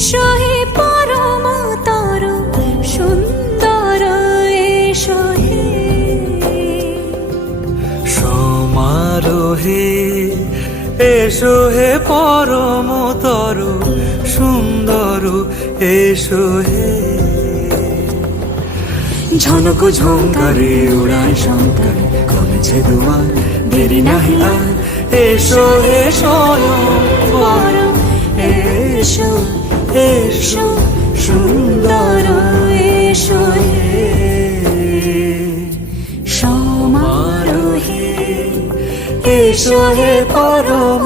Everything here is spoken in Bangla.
এসো হে পরম তরু সুন্দর, এসো হে সমারোহে, এসো হে পরম তরু সুন্দর, এসো হে ঝনক ঝঙ্কারে উড়ায় শঙ্কর, কমেছে দুয়ার দেরি নাহি আর, এসো হে স্বয়ং পরম, এসো এসো সুন্দর, এসো হে সমারোহে, এসো হে পরম